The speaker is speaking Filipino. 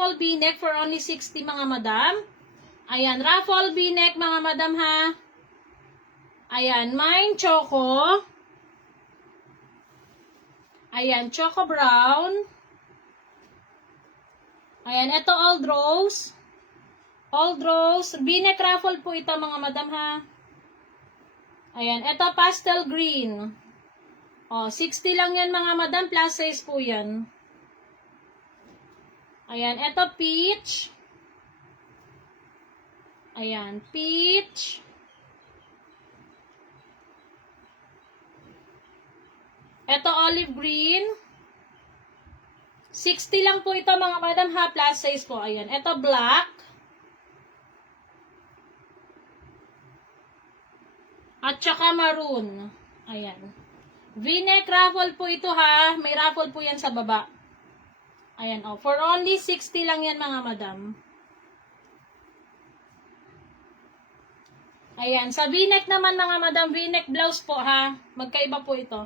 raffle v-neck for only 60 mga madam. Ayan, raffle v-neck mga madam ha. Ayan, mine choco. Ayan, choco brown. Ayan, ito old rose. Old rose. V-neck raffle po ito mga madam ha. Ayan, ito pastel green. O, 60 lang yan mga madam. Plus size po yan. Ayan, ito peach. Ayan, peach. Ito olive green. 60 lang po ito mga madam ha. Plus size po. Ayan, ito black. At saka maroon. Ayan. V-neck raffle po ito ha. May raffle po yan sa baba. Ayan o. For only 60 lang yan mga madam. Ayan. Sa V-neck naman mga madam. V-neck blouse po ha. Magkaiba po ito.